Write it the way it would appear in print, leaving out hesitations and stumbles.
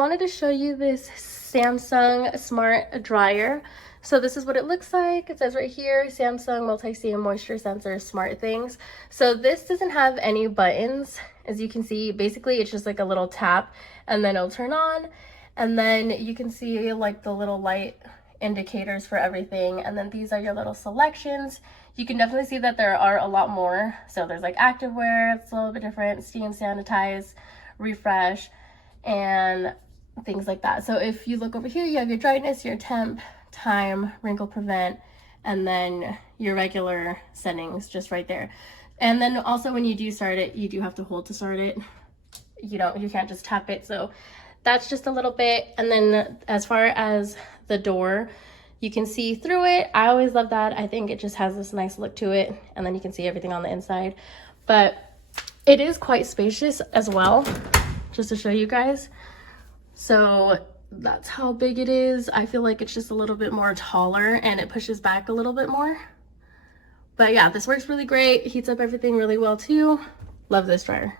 I wanted to show you this Samsung smart dryer. So this is what it looks like. It says right here, Samsung multi-seam moisture sensor smart things. So this doesn't have any buttons. As you can see, basically it's just like a little tap and then it'll turn on. And then you can see like the little light indicators for everything. And then these are your little selections. You can definitely see that there are a lot more. So there's like activewear, it's a little bit different, Steam Sanitize, refresh, and things like that. So if you look over here, you have your dryness, your temp, time, wrinkle prevent, and then your regular settings just right there. And then also when you do start it, you do have to hold to start it. You can't just tap it. So that's just a little bit. And then as far as the door, you can see through it. I always love that. I think it just has this nice look to it. And then you can see everything on the inside. But it is quite spacious as well, just to show you guys. So that's how big it is. I feel like it's just a little bit more taller and it pushes back a little bit more. But yeah, this works really great. Heats up everything really well too. Love this dryer.